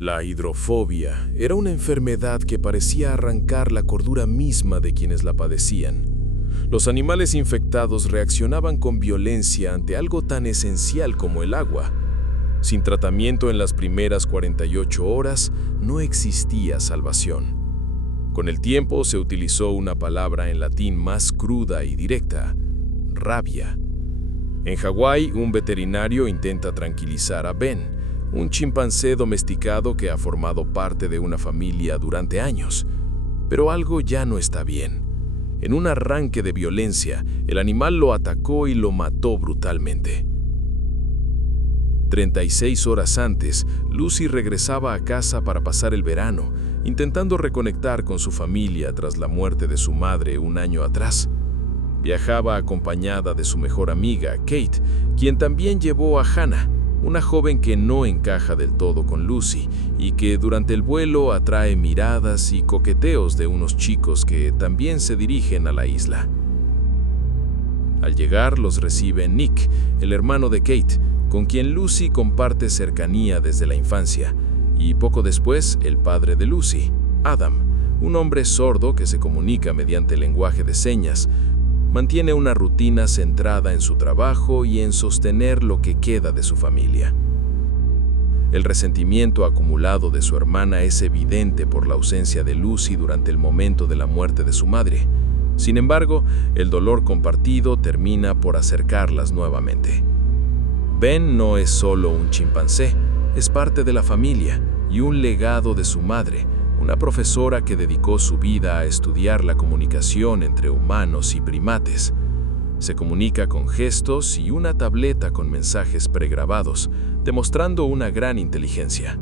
La hidrofobia era una enfermedad que parecía arrancar la cordura misma de quienes la padecían. Los animales infectados reaccionaban con violencia ante algo tan esencial como el agua. Sin tratamiento en las primeras 48 horas, no existía salvación. Con el tiempo se utilizó una palabra en latín más cruda y directa: rabia. En Hawái, un veterinario intenta tranquilizar a Ben, un chimpancé domesticado que ha formado parte de una familia durante años. Pero algo ya no está bien. En un arranque de violencia, el animal lo atacó y lo mató brutalmente. 36 horas antes, Lucy regresaba a casa para pasar el verano, intentando reconectar con su familia tras la muerte de su madre un año atrás. Viajaba acompañada de su mejor amiga, Kate, quien también llevó a Hannah, una joven que no encaja del todo con Lucy y que durante el vuelo atrae miradas y coqueteos de unos chicos que también se dirigen a la isla. Al llegar los recibe Nick, el hermano de Kate, con quien Lucy comparte cercanía desde la infancia, y poco después el padre de Lucy, Adam, un hombre sordo que se comunica mediante lenguaje de señas. Mantiene una rutina centrada en su trabajo y en sostener lo que queda de su familia. El resentimiento acumulado de su hermana es evidente por la ausencia de Lucy durante el momento de la muerte de su madre. Sin embargo, el dolor compartido termina por acercarlas nuevamente. Ben no es solo un chimpancé, es parte de la familia y un legado de su madre, una profesora que dedicó su vida a estudiar la comunicación entre humanos y primates. Se comunica con gestos y una tableta con mensajes pregrabados, demostrando una gran inteligencia.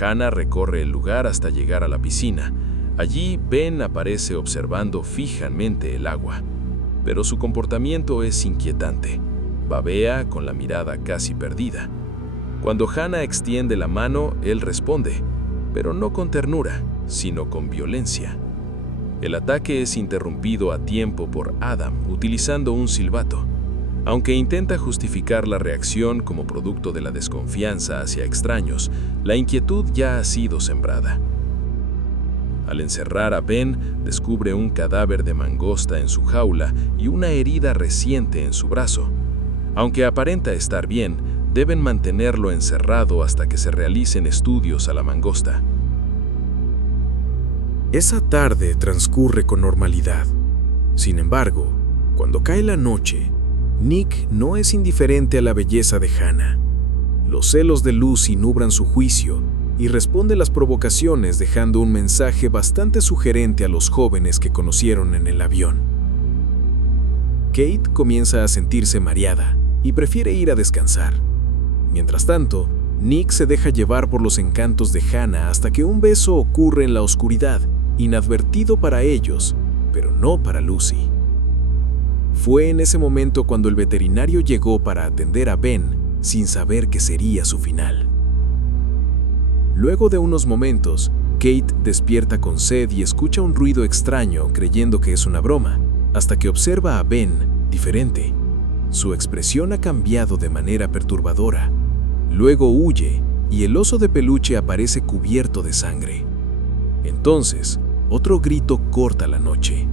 Hannah recorre el lugar hasta llegar a la piscina. Allí, Ben aparece observando fijamente el agua, pero su comportamiento es inquietante. Babea con la mirada casi perdida. Cuando Hannah extiende la mano, él responde, pero no con ternura, sino con violencia. El ataque es interrumpido a tiempo por Adam utilizando un silbato. Aunque intenta justificar la reacción como producto de la desconfianza hacia extraños, la inquietud ya ha sido sembrada. Al encerrar a Ben, descubre un cadáver de mangosta en su jaula y una herida reciente en su brazo. Aunque aparenta estar bien, deben mantenerlo encerrado hasta que se realicen estudios a la mangosta. Esa tarde transcurre con normalidad. Sin embargo, cuando cae la noche, Nick no es indiferente a la belleza de Hannah. Los celos de Lucy nublan su juicio y responde las provocaciones dejando un mensaje bastante sugerente a los jóvenes que conocieron en el avión. Kate comienza a sentirse mareada y prefiere ir a descansar. Mientras tanto, Nick se deja llevar por los encantos de Hannah hasta que un beso ocurre en la oscuridad, inadvertido para ellos, pero no para Lucy. Fue en ese momento cuando el veterinario llegó para atender a Ben, sin saber que sería su final. Luego de unos momentos, Kate despierta con sed y escucha un ruido extraño creyendo que es una broma, hasta que observa a Ben diferente. Su expresión ha cambiado de manera perturbadora. Luego huye y el oso de peluche aparece cubierto de sangre. Entonces, otro grito corta la noche.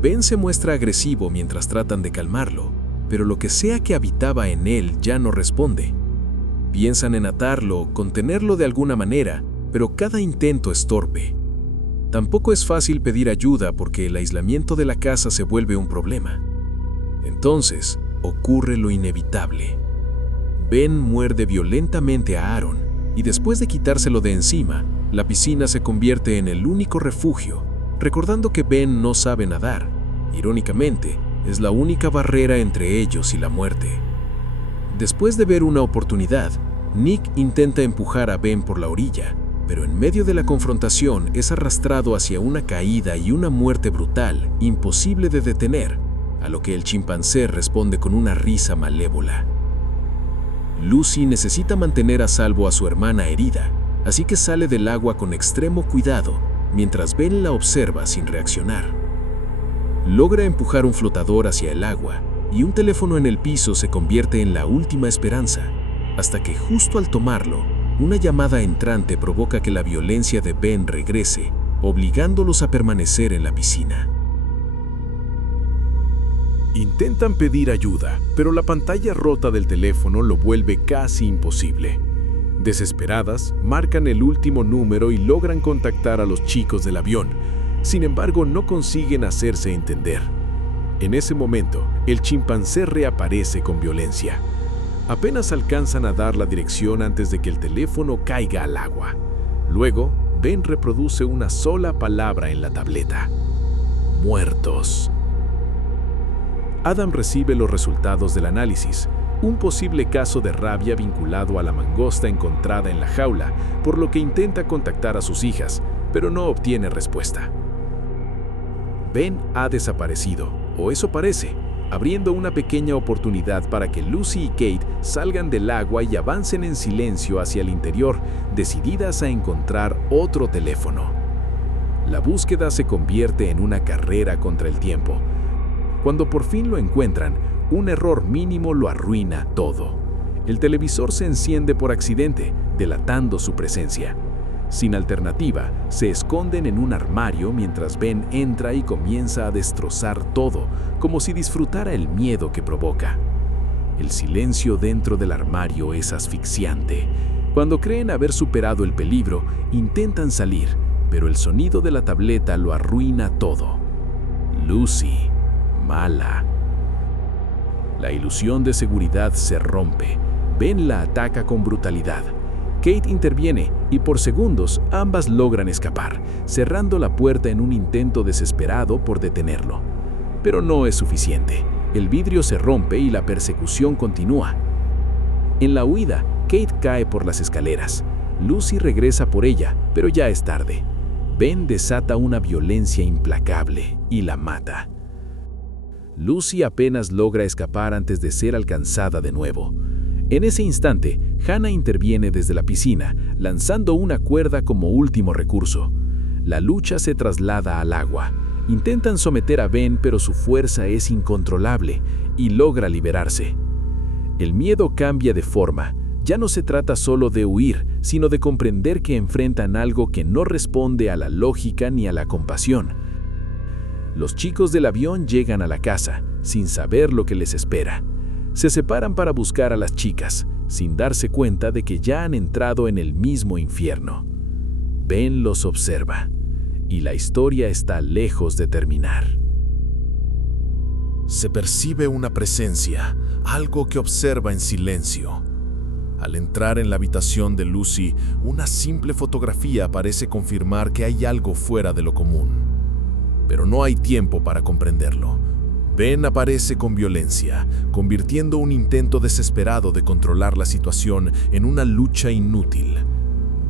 Ben se muestra agresivo mientras tratan de calmarlo, pero lo que sea que habitaba en él ya no responde. Piensan en atarlo, contenerlo de alguna manera, pero cada intento es torpe. Tampoco es fácil pedir ayuda porque el aislamiento de la casa se vuelve un problema. Entonces, ocurre lo inevitable. Ben muerde violentamente a Aaron y después de quitárselo de encima, la piscina se convierte en el único refugio, recordando que Ben no sabe nadar. Irónicamente, es la única barrera entre ellos y la muerte. Después de ver una oportunidad, Nick intenta empujar a Ben por la orilla, pero en medio de la confrontación es arrastrado hacia una caída y una muerte brutal, imposible de detener, a lo que el chimpancé responde con una risa malévola. Lucy necesita mantener a salvo a su hermana herida, así que sale del agua con extremo cuidado, mientras Ben la observa sin reaccionar. Logra empujar un flotador hacia el agua, y un teléfono en el piso se convierte en la última esperanza, hasta que justo al tomarlo, Una llamada entrante provoca que la violencia de Ben regrese, obligándolos a permanecer en la piscina. Intentan pedir ayuda, pero la pantalla rota del teléfono lo vuelve casi imposible. Desesperadas, marcan el último número y logran contactar a los chicos del avión. Sin embargo, no consiguen hacerse entender. En ese momento, el chimpancé reaparece con violencia. Apenas alcanzan a dar la dirección antes de que el teléfono caiga al agua. Luego, Ben reproduce una sola palabra en la tableta: muertos. Adam recibe los resultados del análisis, un posible caso de rabia vinculado a la mangosta encontrada en la jaula, por lo que intenta contactar a sus hijas, pero no obtiene respuesta. Ben ha desaparecido, o eso parece, abriendo una pequeña oportunidad para que Lucy y Kate salgan del agua y avancen en silencio hacia el interior, decididas a encontrar otro teléfono. La búsqueda se convierte en una carrera contra el tiempo. Cuando por fin lo encuentran, un error mínimo lo arruina todo. El televisor se enciende por accidente, delatando su presencia. Sin alternativa, se esconden en un armario mientras Ben entra y comienza a destrozar todo, como si disfrutara el miedo que provoca. El silencio dentro del armario es asfixiante. Cuando creen haber superado el peligro, intentan salir, pero el sonido de la tableta lo arruina todo. Lucy, mala. La ilusión de seguridad se rompe. Ben la ataca con brutalidad. Kate interviene y por segundos ambas logran escapar, cerrando la puerta en un intento desesperado por detenerlo. Pero no es suficiente. El vidrio se rompe y la persecución continúa. En la huida, Kate cae por las escaleras. Lucy regresa por ella, pero ya es tarde. Ben desata una violencia implacable y la mata. Lucy apenas logra escapar antes de ser alcanzada de nuevo. En ese instante, Hannah interviene desde la piscina, lanzando una cuerda como último recurso. La lucha se traslada al agua. Intentan someter a Ben, pero su fuerza es incontrolable y logra liberarse. El miedo cambia de forma. Ya no se trata solo de huir, sino de comprender que enfrentan algo que no responde a la lógica ni a la compasión. Los chicos del avión llegan a la casa, sin saber lo que les espera. Se separan para buscar a las chicas, sin darse cuenta de que ya han entrado en el mismo infierno. Ben los observa, y la historia está lejos de terminar. Se percibe una presencia, algo que observa en silencio. Al entrar en la habitación de Lucy, una simple fotografía parece confirmar que hay algo fuera de lo común. Pero no hay tiempo para comprenderlo. Ben aparece con violencia, convirtiendo un intento desesperado de controlar la situación en una lucha inútil.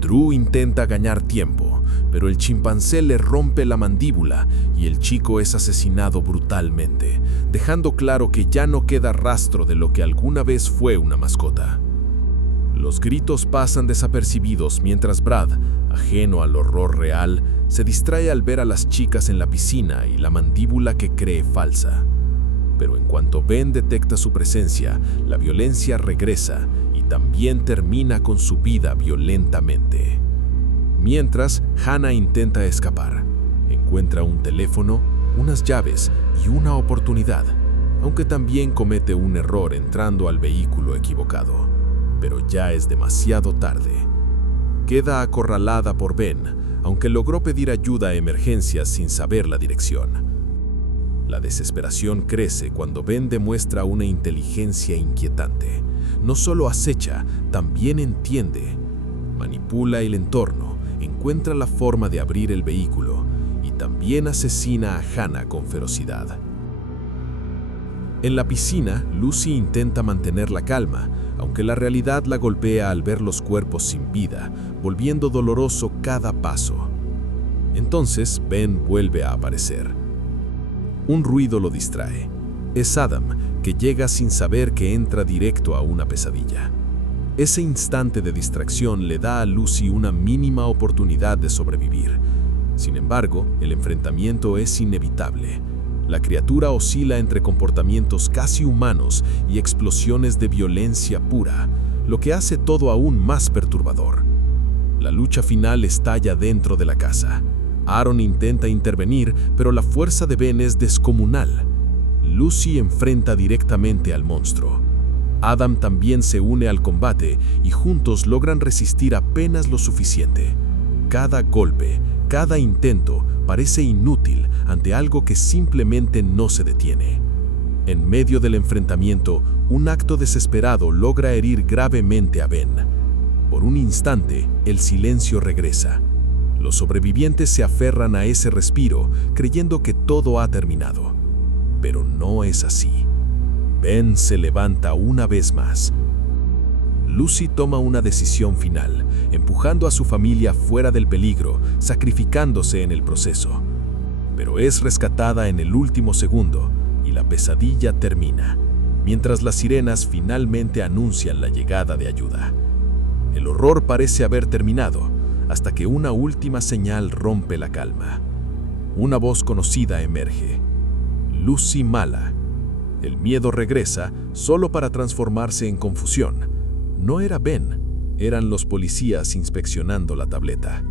Drew intenta ganar tiempo, pero el chimpancé le rompe la mandíbula y el chico es asesinado brutalmente, dejando claro que ya no queda rastro de lo que alguna vez fue una mascota. Los gritos pasan desapercibidos mientras Brad, ajeno al horror real, se distrae al ver a las chicas en la piscina y la mandíbula que cree falsa. Pero en cuanto Ben detecta su presencia, la violencia regresa y también termina con su vida violentamente. Mientras, Hannah intenta escapar. Encuentra un teléfono, unas llaves y una oportunidad, aunque también comete un error entrando al vehículo equivocado. Pero ya es demasiado tarde. Queda acorralada por Ben, aunque logró pedir ayuda a emergencias sin saber la dirección. La desesperación crece cuando Ben demuestra una inteligencia inquietante. No solo acecha, también entiende. Manipula el entorno, encuentra la forma de abrir el vehículo y también asesina a Hannah con ferocidad. En la piscina, Lucy intenta mantener la calma, aunque la realidad la golpea al ver los cuerpos sin vida, volviendo doloroso cada paso. Entonces, Ben vuelve a aparecer. Un ruido lo distrae. Es Adam, que llega sin saber que entra directo a una pesadilla. Ese instante de distracción le da a Lucy una mínima oportunidad de sobrevivir. Sin embargo, el enfrentamiento es inevitable. La criatura oscila entre comportamientos casi humanos y explosiones de violencia pura, lo que hace todo aún más perturbador. La lucha final estalla dentro de la casa. Aaron intenta intervenir, pero la fuerza de Ben es descomunal. Lucy enfrenta directamente al monstruo. Adam también se une al combate y juntos logran resistir apenas lo suficiente. Cada golpe, cada intento parece inútil ante algo que simplemente no se detiene. En medio del enfrentamiento, un acto desesperado logra herir gravemente a Ben. Por un instante, el silencio regresa. Los sobrevivientes se aferran a ese respiro, creyendo que todo ha terminado. Pero no es así. Ben se levanta una vez más. Lucy toma una decisión final, empujando a su familia fuera del peligro, sacrificándose en el proceso. Pero es rescatada en el último segundo y la pesadilla termina, mientras las sirenas finalmente anuncian la llegada de ayuda. El horror parece haber terminado, hasta que una última señal rompe la calma. Una voz conocida emerge. Lucy Mala. El miedo regresa solo para transformarse en confusión. No era Ben, eran los policías inspeccionando la tableta.